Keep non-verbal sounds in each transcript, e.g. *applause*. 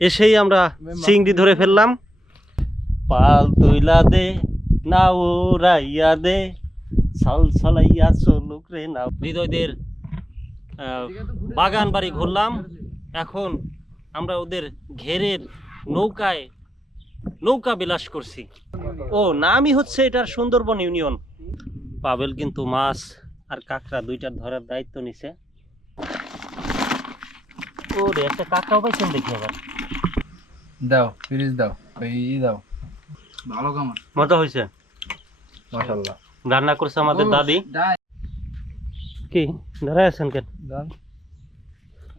এসেই আমরা চিংড়ি ধরে ফেললাম। পাল তুইলা দে না উড়াইয়া দে সাল সালাইয়া চলুক রে না হৃদয়দের বাগান বাড়ি ঘুরলাম। এখন আমরা ওদের ঘেরের নৌকায় নৌকা বিলাস করছি। ও নামই হচ্ছে এটার সুন্দরবন ইউনিয়ন। পাবেল কিন্তু মাছ আর কাঁকড়া দুইটার ধরার দায়িত্ব নিছে। ও রে একটা কাঁকড়াও পাইছেন দেখি আবার। দাও ফ্রিজ দাও ওই ই দাও। ভালো কামার মজা হয়েছে মাশাল্লাহ রান্না করছে আমাদের দাদি। কি? দাঁড়ায় আছেন কেন?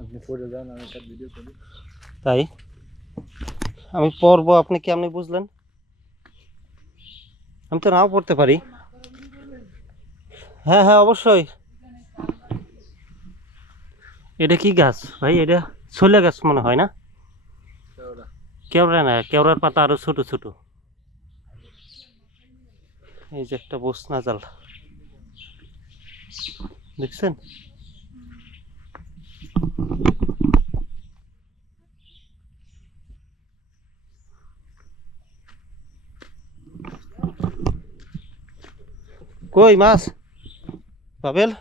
আপনি পড়ে যান আমি একটা ভিডিও করি। তাই? আমি পড়ব আপনি কি আপনি বুঝলেন? আমি তো নাও পড়তে পারি। হ্যাঁ হ্যাঁ অবশ্যই। এটা কি গাছ? ভাই এটা ছোলে গাছ মনে হয় না? কেওড়া না, কেওড়ার পাতা আরও ছোট ছোট। এই যে একটা বসনা জাল। দেখছেন? কই মাছ? পাবেল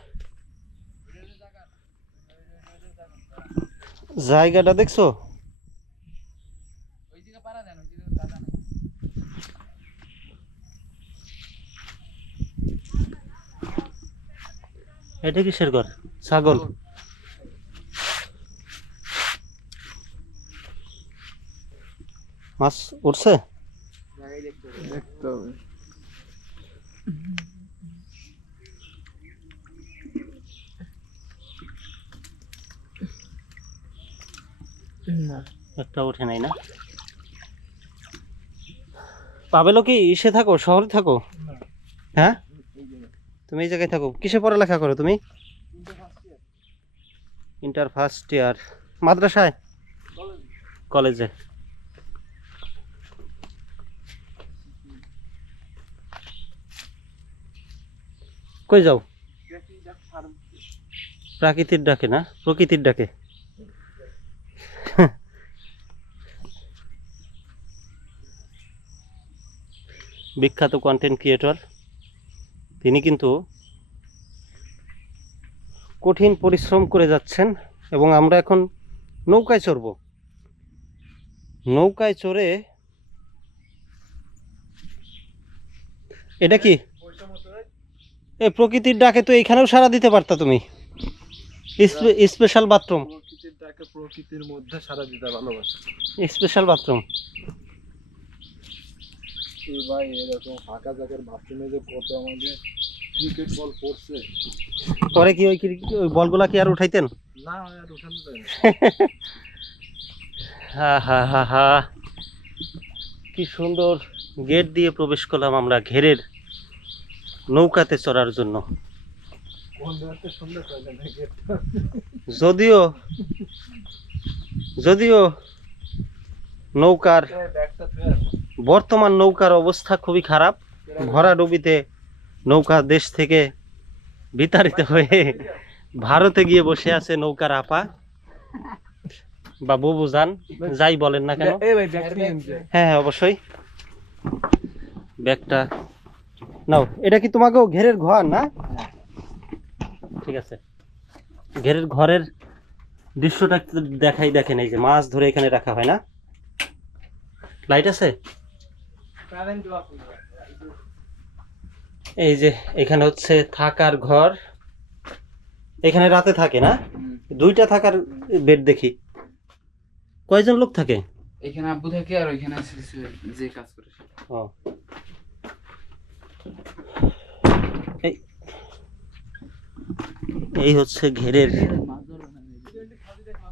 জায়গাটা দেখছ? এটা কিসের ঘর? ছাগল। মাছ উঠছে দেখতে হবে একটা ওঠে নাই না? পাবেলো কি? ইসে থাকো শহরে থাকো? হ্যাঁ? তুমি এই জায়গায় থাকো। কিসে পড়ালেখা করো তুমি? ইন্টার ফার্স্ট ইয়ার মাদ্রাসায়? কলেজে কই যাও? প্রাকৃতির ডাকে না? প্রকৃতির ডাকে। বিখ্যাত কন্টেন্ট ক্রিয়েটর তিনি কিন্তু কঠিন পরিশ্রম করে যাচ্ছেন এবং আমরা এখন নৌকায় চড়ব। নৌকায় চড়ে এটা কি? এই প্রকৃতির ডাকে তো এইখানেও সারা দিতে পারতা তুমি। Special bathroom. প্রকৃতির ডাকে প্রকৃতির মধ্যে সারা দিতে ভালোবাসে। Special bathroom. এই ভাই এরকম ফাঁকা জায়গার বাথরুমে যে কত আমাদের ক্রিকেট বল পড়ছে পরে কি ওই ক্রিকেট ওই বলগুলা কি আর উঠাইতেন? না আর ওখানে যায় না। *laughs* হা হা হা হা। কি সুন্দর গেট দিয়ে প্রবেশ করলাম আমরা ঘেরের নৌকাতে চড়ার জন্য। যদিও যদিও নৌকার ফের বর্তমান নৌকার অবস্থা খুবই খারাপ। ভরাডুবিতে নৌকা দেশ থেকে বিতাড়িত হয়ে ভারতে গিয়ে বসে আছে নৌকার আপা। বা বুবু যান যাই বলেন না কেন। হ্যাঁ হ্যাঁ অবশ্যই। ব্যাগটা নাও এটা কি তোমাকেও ঘেরের ঘর না? ঠিক আছে। ঘেরের ঘরের দৃশ্যটা দেখাই দেখেন এই যে মাছ ধরে এখানে রাখা হয় না। লাইট আছে? এই যে এখানে হচ্ছে থাকার ঘর। এখানে রাতে থাকে না? দুইটা থাকার বেড দেখি। কয়জন লোক থাকে? এখানে আব্বু থাকে আর ওইখানে যে- কাজ করে ও। এই এই হচ্ছে ঘেরের।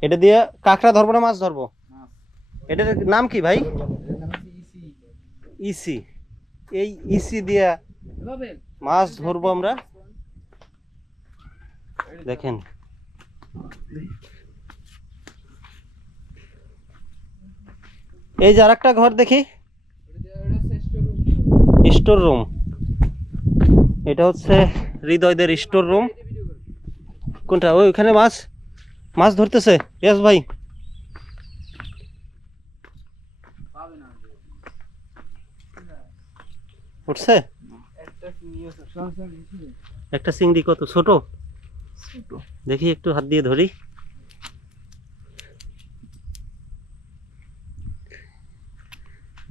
এটা দিয়ে কাঁকড়া ধরবো না মাছ ধরবো? এটার নাম কি ভাই? ইসি। এই ইসি দিয়া মাছ ধরবো আমরা। দেখেন। এই যে আরেকটা ঘর দেখি। Store room. এটা হচ্ছে হৃদয়দের স্টোর রুম। কোনটা? ওইখানে মাছ। মাছ ধরতেছে। ইয়াস ভাই পাবে না উঠছে একটা চিংড়ি কত? ছোট? দেখি একটু হাত দিয়ে ধরি।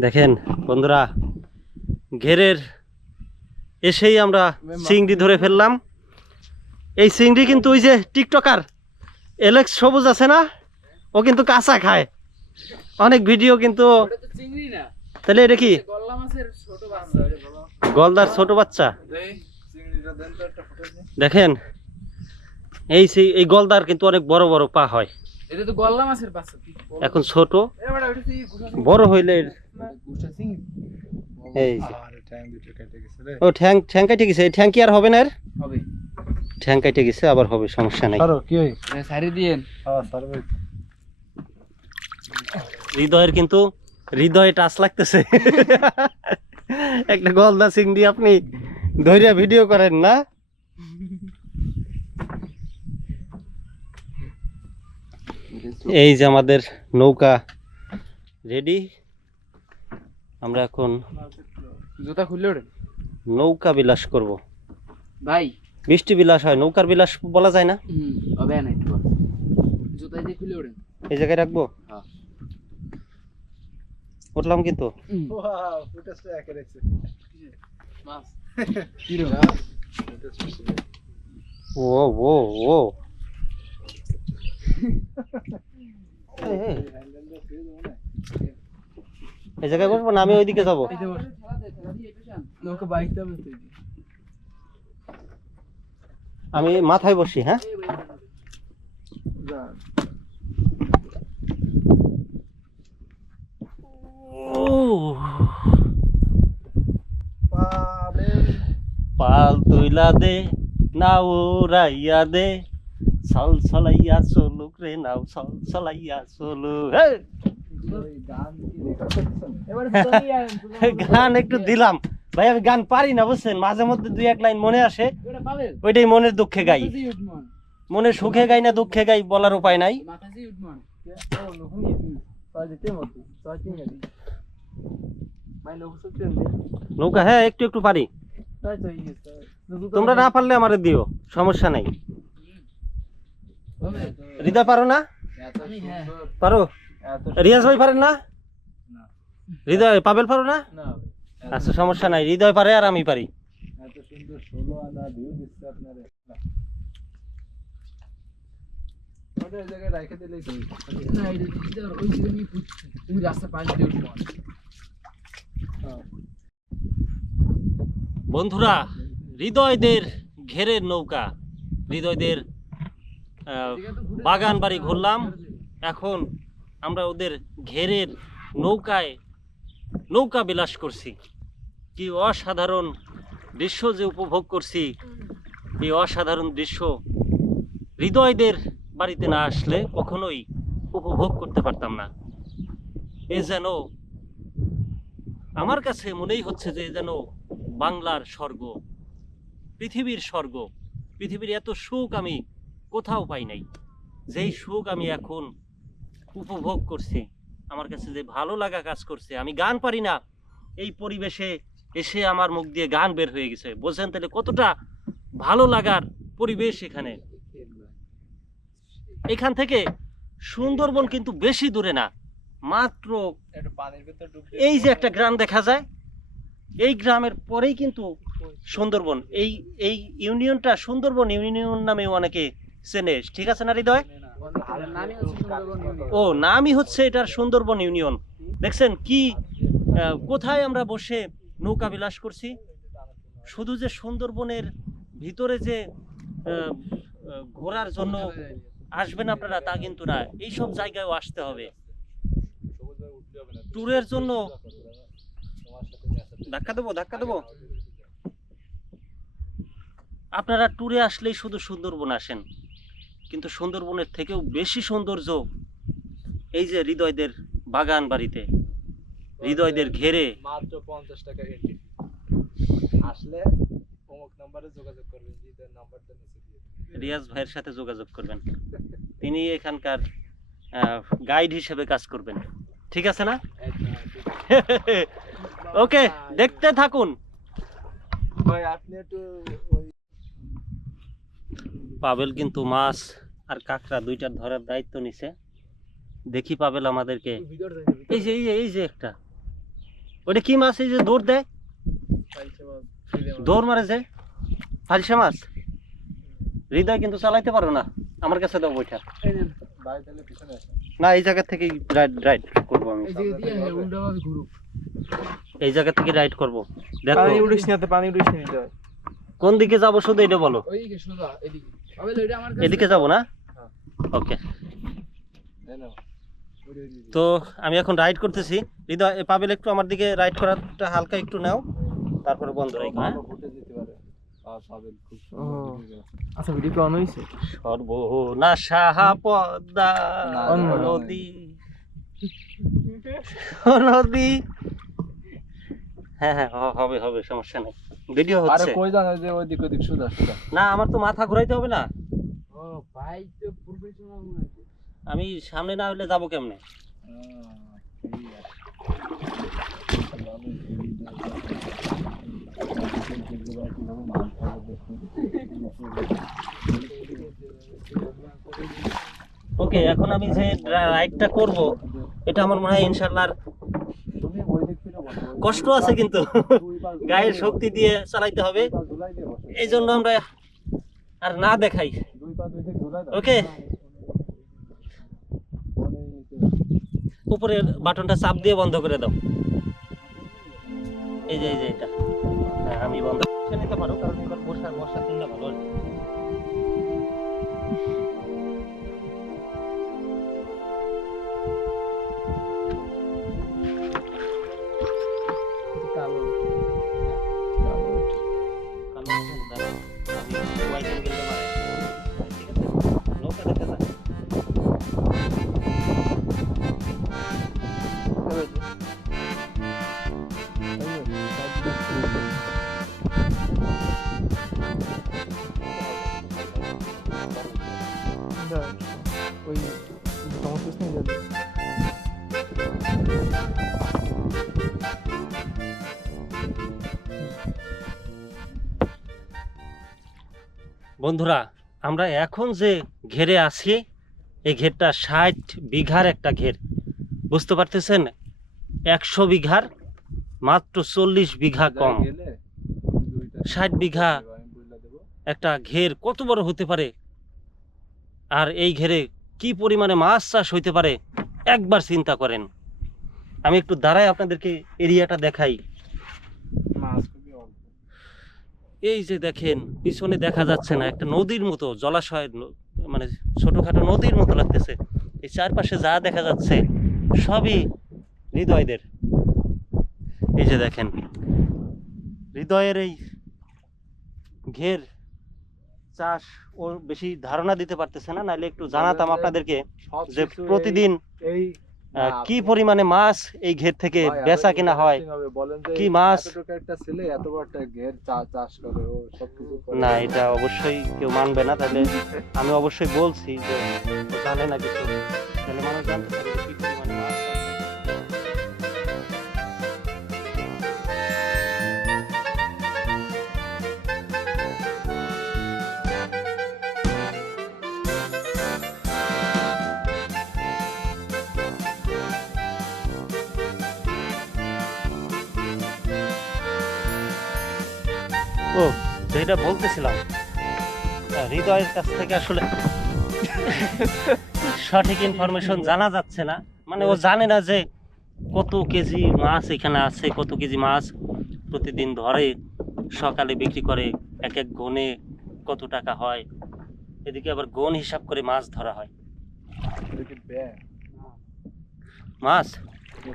দেখেন বন্ধুরা ঘেরের এসেই আমরা চিংড়ি ধরে ফেললাম। এই চিংড়ি কিন্তু ওই যে টিকটকার এলেক্স সবুজ আছে না? ও কিন্তু কাঁচা খায়। অনেক ভিডিও কিন্তু তাহলে এটা কি? গলদার ছোট বাচ্চা। চিংড়িটা দেন তো একটা ফটো দেখেন এই সি- এই গলদার কিন্তু অনেক বড় বড় পা হয়। এটা তো গল্লা মাছের বাচ্চা এখন ছোট। বড় হইলে এর- গুছা চিংড়ি এই যে। আরে টাইম দুটো কেটে গেছে রে। ও ঠ্যাং ঠ্যাং কাটে গেছে। এই ঠ্যাং কি আর হবে না এর? হবে। ঠ্যাং কাটে গেছে আবার হবে সমস্যা নাই। সারো কি হই সারি দিয়েন। হ্যাঁ হৃদয়ের কিন্তু হৃদয়ে টাচ লাগতেছে। *laughs* একটা গলদা চিংড়ি আপনি ধৈর্য ভিডিও করেন না? এই যে আমাদের নৌকা রেডি। আমরা এখন জুতা খুললে নৌকা বিলাস করব। ভাই। বৃষ্টি বিলাস হয় নৌকার বিলাস বলা যায় না? হবে না জুতা দিয়ে খুলে ওঠেন। এই জায়গায় রাখব? হ্যাঁ। উঠলাম কিন্তু। ও ও ও এই, জায়গায় বসবো না? আমি ওইদিকে যাব। আমি মাথায় বসি হ্যাঁ ও পাবেন পাল তুইলা দে নাও রাইয়া দে। সল সলাইয়া চলুক রে নাও, সল সলাইয়া চলুক। হে! গান একটু দিলাম। ভাই, আমি গান পারি না, বুঝছেন? মাঝে মধ্যে দুই এক লাইন মনে আসে। ওইটাই মনের দুঃখে গাই। মনে সুখে গাই না দুঃখে গাই বলার উপায় নাই। নৌকা হ্যাঁ একটু একটু পারি। তোমরা না পারলে আমারে দিও সমস্যা নাই। হবে হৃদয় পারো না? হ্যাঁ। পারো। রিয়াজ ভাই পারেন না? হৃদয় পাবেল পারো না? আচ্ছা সমস্যা নাই হৃদয় পারে আর আমি পারি। জায়গায় রেখে দিলেই রাস্তা পাশ দিয়ে বন্ধুরা, হৃদয়দের ঘেরের নৌকা। হৃদয়দের বাগান বাড়ি ঘুরলাম। এখন আমরা ওদের ঘেরের নৌকায় নৌকা বিলাস করছি। কি অসাধারণ দৃশ্য যে উপভোগ করছি। এই অসাধারণ দৃশ্য। হৃদয়দের বাড়িতে না আসলে কখনোই উপভোগ করতে পারতাম না। এ যেন আমার কাছে মনেই হচ্ছে যে যেন বাংলার স্বর্গ, পৃথিবীর স্বর্গ, পৃথিবীর এত সুখ আমি কোথাও পাই নাই। যেই সুখ আমি এখন উপভোগ করছি, আমার কাছে যে ভালো লাগা কাজ করছে, আমি গান পারি না, এই পরিবেশে এসে আমার মুখ দিয়ে গান বের হয়ে গেছে। বলছেন, তাহলে কতটা ভালো লাগার পরিবেশ এখানে? এখান থেকে সুন্দরবন কিন্তু বেশি দূরে না। মাত্র একটু পানির ভিতর ডুব এই যে একটা গ্রাম দেখা যায় এই গ্রামের পরেই কিন্তু সুন্দরবন। এই এই ইউনিয়নটা সুন্দরবন ইউনিয়ন নামে অনেকে চেনে। ঠিক আছে না হৃদয়। ও নামই হচ্ছে এটার সুন্দরবন ইউনিয়ন। দেখছেন কি কোথায় আমরা বসে নৌকা বিলাস করছি? শুধু যে সুন্দরবনের ভিতরে যে ঘোরার জন্য আসবেন আপনারা তা কিন্তু না। এইসব জায়গায়ও আসতে হবে। ট্যুরের জন্য। ধাক্কা দেবো ধাক্কা দেবো। আপনারা ট্যুরে আসলেই শুধু সুন্দরবন আসেন। কিন্তু সুন্দরবনের থেকেও বেশি সৌন্দর্য এই যে হৃদয়দের বাগান বাড়িতে হৃদয়দের ঘেরে। মাত্র পঞ্চাশ টাকা এন্ট্রি আসলে অমুক নাম্বারে যোগাযোগ করবেন নাম্বারটা নিচে দিয়ে রিয়াজ ভাইয়ের সাথে যোগাযোগ করবেন। তিনি এখানকার গাইড হিসেবে কাজ করবেন। ঠিক আছে না? ওকে দেখতে থাকুন। পাবেল কিন্তু মাছ আর কাঁকড়া দুইটার ধরার দায়িত্ব নিছে। দেখি পাবেল আমাদেরকে। এই যে এই যে এই যে একটা। ওটা কি মাছ? এই যে দৌড় দেয়? দৌড় মারে যে? ফালসা মাছ? হৃদয় কিন্তু চালাইতে পারো না। আমার কাছে দাও বইটা। না এই জায়গা থেকে রাইড রাইড করব আমি। এই দিয়ে হ্যাঁ জায়গা থেকে রাইড করব। দেখো। পানি উঠিস না পানি না হয় কোন দিকে যাব শুধু এটা বলো। ওইদিকে সোজা এদিকে। আবেল ওইটা আমার কাছে এদিকে যাব না? হ্যাঁ। ওকে এই নাও। ওই যে- ওই যে- তো আমি এখন রাইড করতেছি। হৃদয় পাবেল একটু আমার দিকে রাইড করাটা হালকা একটু নাও। তারপরে বন্ধ রাখো হ্যাঁ? আচ্ছা ভিডিও অন হইছে সর্বনাশা পদ্মা নদী। নদী। হ্যাঁ হ্যাঁ হবে হবে সমস্যা নেই। ভিডিও আরে কই জানো যে ওই দিক ওই দিক সুদা সুদা না আমার তো মাথা ঘুরাইতে হবে না। ও ভাই তো প্রফেশনাল আমি সামনে না হলে যাব কেমনে? ওকে, এখন আমি যে রাইডটা করব, এটা আমার মনে হয় ইনশাল্লাহ কষ্ট আছে কিন্তু গায়ের শক্তি দিয়ে চালাইতে হবে। এই জন্য আমরা আর না দেখাই। ওকে মনে নিতে- উপরের বাটনটা চাপ দিয়ে বন্ধ করে দাও। এই যে এই যে এটা। হ্যাঁ আমি বন্ধ নিতে পারো, কারণ এবার বসা বসা চিন্তা ভালো বন্ধুরা আমরা এখন যে ঘেরে আছি এই ঘেরটা ষাট বিঘার একটা ঘের। বুঝতে পারতেছেন? একশো বিঘার মাত্র চল্লিশ বিঘা কম। ষাট বিঘা একটা ঘের কত বড় হতে পারে? আর এই ঘেরে কি পরিমাণে মাছ চাষ হইতে পারে? একবার চিন্তা করেন। আমি একটু দাঁড়াই আপনাদেরকে এরিয়াটা দেখাই। এই যে দেখেন পিছনে দেখা যাচ্ছে না একটা নদীর মতো জলাশয়ের মানে ছোটখাটো নদীর মতো লাগতেছে। এই চারপাশে যা দেখা যাচ্ছে সবই হৃদয়দের। এই যে দেখেন হৃদয়ের এই ঘের চাষ ও বেশি ধারণা দিতে পারতেছে না নাহলে একটু জানাতাম আপনাদেরকে যে প্রতিদিন এই কি পরিমাণে মাছ এই ঘের থেকে বেচা কিনা হয়? কি মাছ? একটা ছেলে এত বড় একটা ঘের চাষ করে ও সবকিছু না এটা অবশ্যই কেউ মানবে না তাহলে আমি অবশ্যই বলছি যে জানে না কিছু। তাহলে মানুষ জানতে পারবে যেটা বলতেছিলাম হৃদয়ের কাছ থেকে আসলে সঠিক ইনফরমেশন জানা যাচ্ছে না। মানে ও জানে না যে কত কেজি মাছ এখানে আছে, কত কেজি মাছ প্রতিদিন ধরে সকালে বিক্রি করে, এক এক গনে কত টাকা হয়। এদিকে আবার গন হিসাব করে মাছ ধরা হয়? মাছ?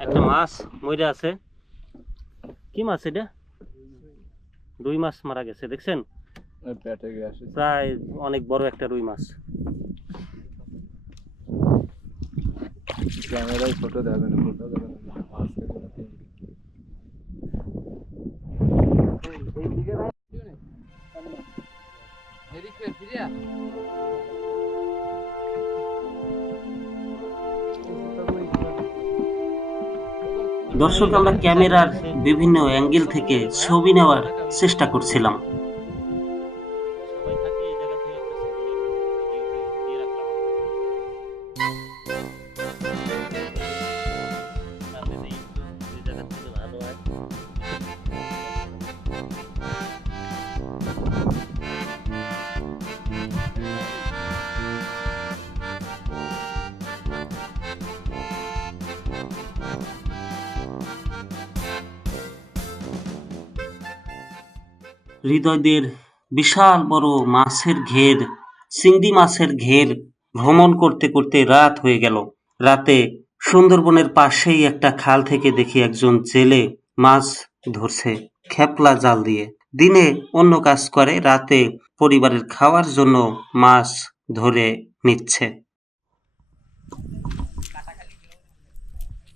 একটা মাছ মরে আছে। কি মাছ এটা? রুই মাছ মারা গেছে দেখছেন? প্রায় অনেক বড় একটা রুই মাছ। ক্যামেরায় ফটো দেবেন ফটো এদিকে ফিরিয়া দর্শক আমরা ক্যামেরার বিভিন্ন অ্যাঙ্গেল থেকে ছবি নেওয়ার চেষ্টা করছিলাম। হৃদয়দের বিশাল বড় মাছের ঘের চিংড়ি মাছের ঘের ভ্রমণ করতে করতে রাত হয়ে গেল। রাতে সুন্দরবনের পাশেই একটা খাল থেকে দেখি একজন জেলে মাছ ধরছে খেপলা জাল দিয়ে। দিনে অন্য কাজ করে রাতে পরিবারের খাওয়ার জন্য মাছ ধরে নিচ্ছে।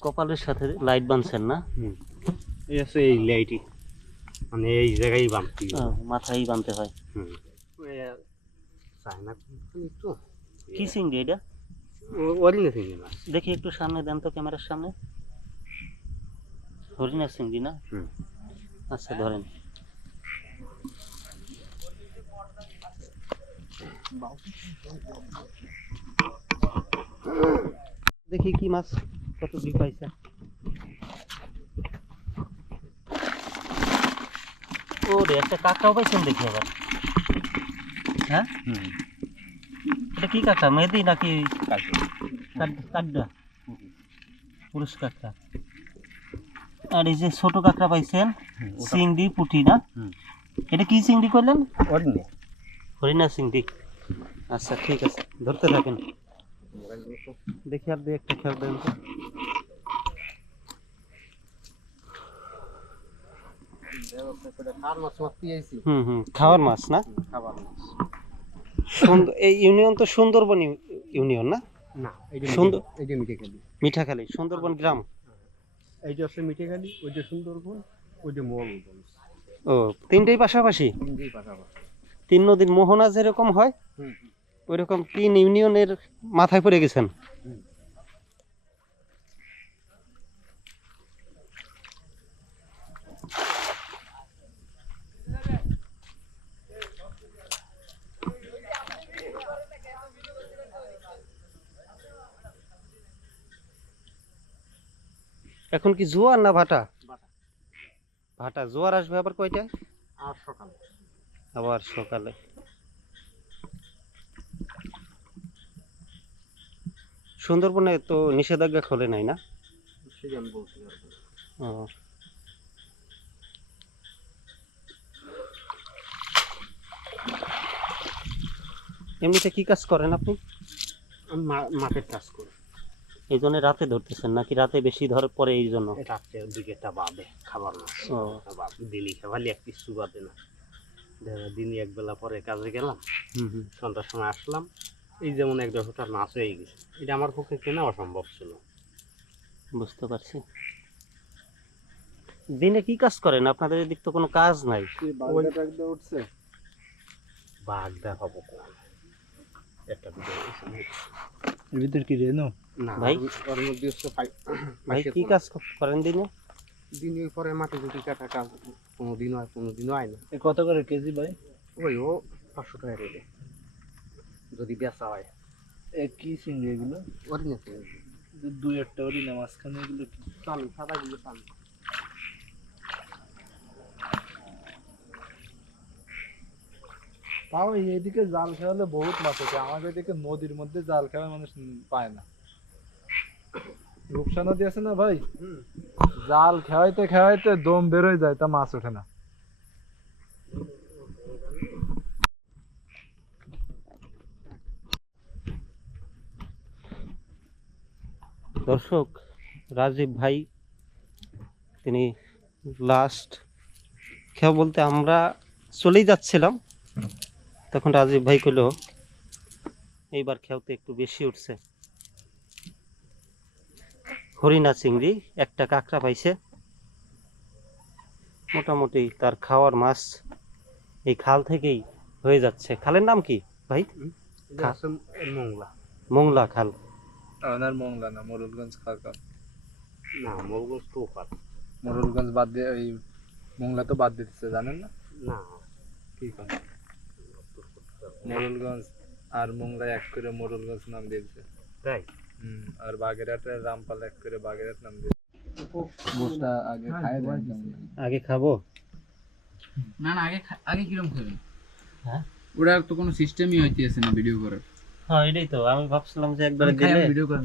কপালের সাথে লাইট বানছেন না? এই আছে এই লাইটি মানে এই জায়গায় বাঁধতে মাথায় বানতে হয়। কি চিংড়ি এটা? অরিনা চিংড়ি মাছ দেখি একটু সামনে দেন তো ক্যামেরার সামনে। হরিণা চিংড়ি না? আচ্ছা ধরেন। দেখি কি মাছ কত কি পাইছে। ও একটা কাঁকড়াও পাইছেন দেখি আবার হ্যাঁ? এটা কি কাঁকড়া মেহেদি নাকি কাড্ডা পুরুষ কাঁকড়া। আর এই যে ছোট কাঁকড়া পাইছেন চিংড়ি পুঁটি না? এটা কি চিংড়ি করলেন? অরিনা হরিণা চিংড়ি। আচ্ছা ঠিক আছে ধরতে থাকেন। দেখি আর দুই একটা খেয়াল দেন তো। আর মাছ মারতে আইছি হুম হুম খাওয়ার মাছ না? খাবার মাছ। সুন্দর এই ইউনিয়ন তো সুন্দরবন ইউনিয়ন না? সুন্দর মিঠাখালী সুন্দরবন গ্রাম। ওইটা সুন্দরবন ও তিনটেই পাশাপাশি? তিনটেই পাশাপাশি। তিন নদীর মোহনা যেরকম হয় হুম। ওই রকম তিন ইউনিয়নের মাথায় পড়ে গেছেন? এখন কি জোয়ার না ভাটা? ভাটা। জোয়ার আসবে আবার কয়টায়? আর সকালে। আবার সকালে। সুন্দরবনে তো নিষেধাজ্ঞা খোলে নাই না। ও। এমনিতে কি কাজ করেন আপনি? মাঠের কাজ করি। এই জন্য রাতে ধরতেছেন নাকি রাতে বেশি ধর পরে এই জন্য? রাত্রে দিকে একটা বাদে খাবার ও। দিনই খাবারই এক কিছু বাদে না। দিনই এক বেলা পরে কাজে গেলাম। হুম হুম। সন্ধ্যার সময় আসলাম। এই যেমন এক দশটা মাছ হয়ে গেছে। এটা আমার পক্ষে কেনা অসম্ভব ছিল। বুঝতে পারছি। দিনে কি কাজ করেন? আপনাদের এদিক তো কোনো কাজ নাই। উঠছে? বাঘ দেখাবো কোন? একটা ভিডিও। এর ভিতর কি রেনো? না ভাই? ওর- মধ্যে হচ্ছে ভাই কি কাজ করেন দিনে? দিনের পরে মাটি যদি কাটা কাজ কোনো দিন হয় কোনো দিন হয় না কত করে কেজি ভাই? ওই ও পাঁচশো টাকা রেটে যদি বেচা হয়। এ কি চিংড়ি এগুলো? ওরই না দুই একটা ওরই না মাঝখানে এগুলো কি? চালু সাদা চালু চাল। তাও এইদিকে জাল খেয়ালে বহুত মাছ আছে। আমাদের এদিকে নদীর মধ্যে জাল খেলা মানুষ পায় না। রূপসা নদী আছে না ভাই? জাল খেয়াইতে খেয়াইতে দম বেরোয় যায় তা মাছ ওঠে না। দর্শক রাজীব ভাই তিনি লাস্ট খেয়া বলতে আমরা চলেই যাচ্ছিলাম। তখন রাজীব ভাই কইল এইবার খেয়াতে একটু বেশি উঠছে। হরিণা চিংড়ি একটা কাঁকড়া পাইছে। মোটামুটি তার খাওয়ার মাছ এই খাল থেকেই হয়ে যাচ্ছে। খালের নাম কি ভাই? মংলা। মোংলা খাল। ওনার মংলা না মোরলগঞ্জ খালকা না মোরগঞ্জ তো মোরলগঞ্জ বাদ দিয়ে এই মোংলা তো বাদ দিতেছে জানেন না? না কি কন? মোরলগঞ্জ আর মোংলা এক করে মোরলগঞ্জ নাম দিয়েছে। তাই? হুম আর বাগেরহাটের রামপাল এক করে বাগেরহাট নাম দিয়েছে। গোসটা আগে খাব? না না আগে আগে কিরম খাবে হ্যাঁ? ওটা তো কোনো সিস্টেমই হইতেছে না ভিডিও করার। হ্যাঁ এটাই তো। আমি ভাবছিলাম যে একবারে খাই দিলে ভিডিও করেন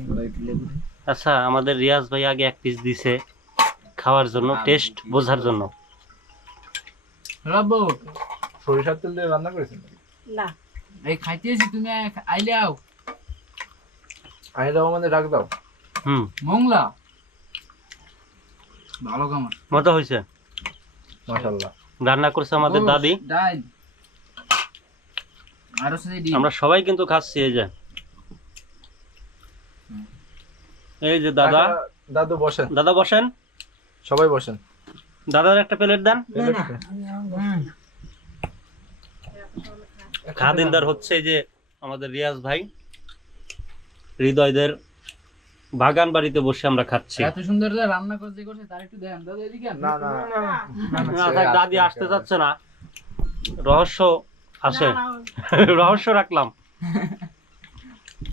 আচ্ছা আমাদের রিয়াজ ভাই আগে এক পিস দিছে খাওয়ার জন্য টেস্ট বোঝার জন্য। রাব্বু। সরিষার তেল দিয়ে রান্না করেছেন না। এই খাইতেছি তুমি আ- আইলে আও। আমি আমাদের ডাক দাও। হুম। মংলা। ভালো কামার মজা হয়েছে মাশাল্লাহ রান্না করছে আমাদের দাদি। ডাল। আরও আমরা সবাই কিন্তু খাচ্ছি এই যে। এই যে দাদা। দাদু বসেন। দাদা বসেন? সবাই বসেন। দাদার একটা প্লেট দেন। খাদিনদার হচ্ছে যে আমাদের রিয়াজ ভাই। হৃদয়দের বাগান বাড়িতে বসে আমরা খাচ্ছি। এত সুন্দর যে রান্না করতে করছে তার একটু দেন। দাদা এদিকে। না না। না দাদি আসতে যাচ্ছে না। রহস্য আছে রহস্য রাখলাম।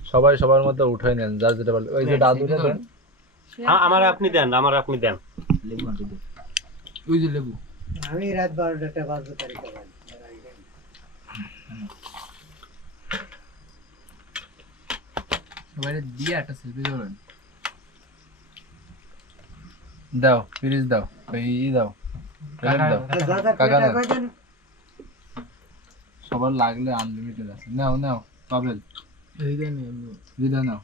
সবাই সবার মধ্যে উঠাই নেন যার যেটা ভালো। ওই যে দাদুটা দেন আ- আমার আপনি দেন আমার আপনি দেন। লেবু ওই যে লেবু। আমি রাত বারোটা বাজবে তারিখ সবাই দিয়ে একটা সেলফি ধরেন দাও ফ্রিজ দাও ওই ই দাও দাও কাকা না। সবার লাগলে আনলিমিটেড আছে। নাও নাও পাবেল হৃদয় নাও।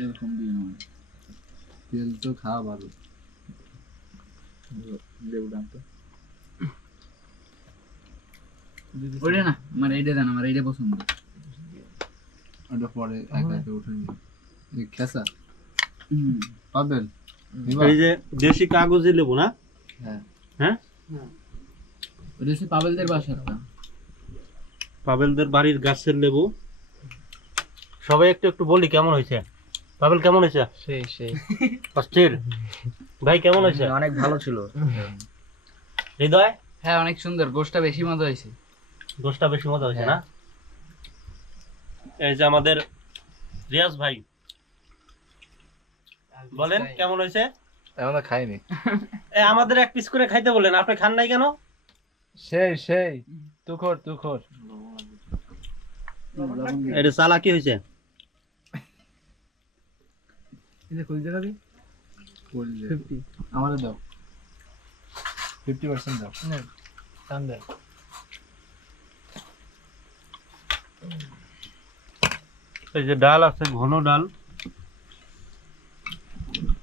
এরকম দিয়ে নয় তেল তো খাওয়া ভালো। লেবু দাম তো। ওইটা না আমার এইটা দেন আমার এইটা পছন্দ। ওটা পরে একা একা উঠে নিই খেসা? হুম। পাবেল? নিবা? এই যে দেশি কাগজে লেবু না? হ্যাঁ। হ্যাঁ? ওটা পাবেলদের বাড়ির গাছের লেবু। সবাই একটু একটু বলি কেমন হয়েছে? পাবেল কেমন হয়েছে? সেই সেই অস্থির। ভাই কেমন হয়েছে? অনেক ভালো ছিল। হৃদয়? হ্যাঁ অনেক সুন্দর গোশটা বেশি মজা হয়েছে। দোষটা বেশি মজা হয়েছে না? এই যে আমাদের রিয়াজ ভাই। বলেন কেমন হয়েছে? এখনও খাইনি। এ আমাদের এক পিস করে খাইতে বলেন আপনি খান নাই কেন? সেই সেই তুখর তুখর। এটা চালা কি হয়েছে? এটা কোন জায়গা দি। ফিফটি আমারে দাও। ফিফটি পার্সেন্ট দাও। টান দেয় এই যে ডাল আছে ঘন ডাল।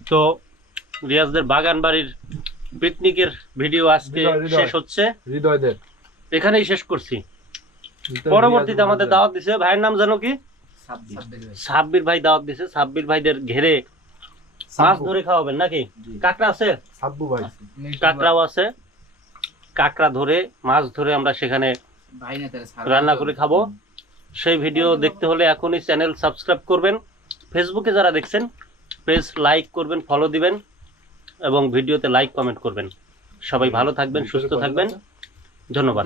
তো রিয়াজদের বাগান বাড়ির পিকনিকের ভিডিও আজকে। শেষ হচ্ছে। হৃদয়দের। এখানেই শেষ করছি। পরবর্তীতে আমাদের দাওয়াত দিছে ভাইয়ের নাম জানো কি? সাব্বির ভাই। দাওয়াত দিছে সাব্বির ভাইদের ঘেরে। মাছ ধরে খাওয়াবেন নাকি? কাঁকড়া আছে? সাব্বু ভাই। কাঁকড়াও আছে। কাঁকড়া ধরে মাছ ধরে আমরা সেখানে রান্না করে খাব। সেই ভিডিও দেখতে হলে এখনই চ্যানেল সাবস্ক্রাইব করবেন। ফেসবুকে যারা দেখছেন পেজ লাইক করবেন ফলো দিবেন এবং ভিডিওতে লাইক কমেন্ট করবেন। সবাই ভালো থাকবেন সুস্থ থাকবেন। ধন্যবাদ।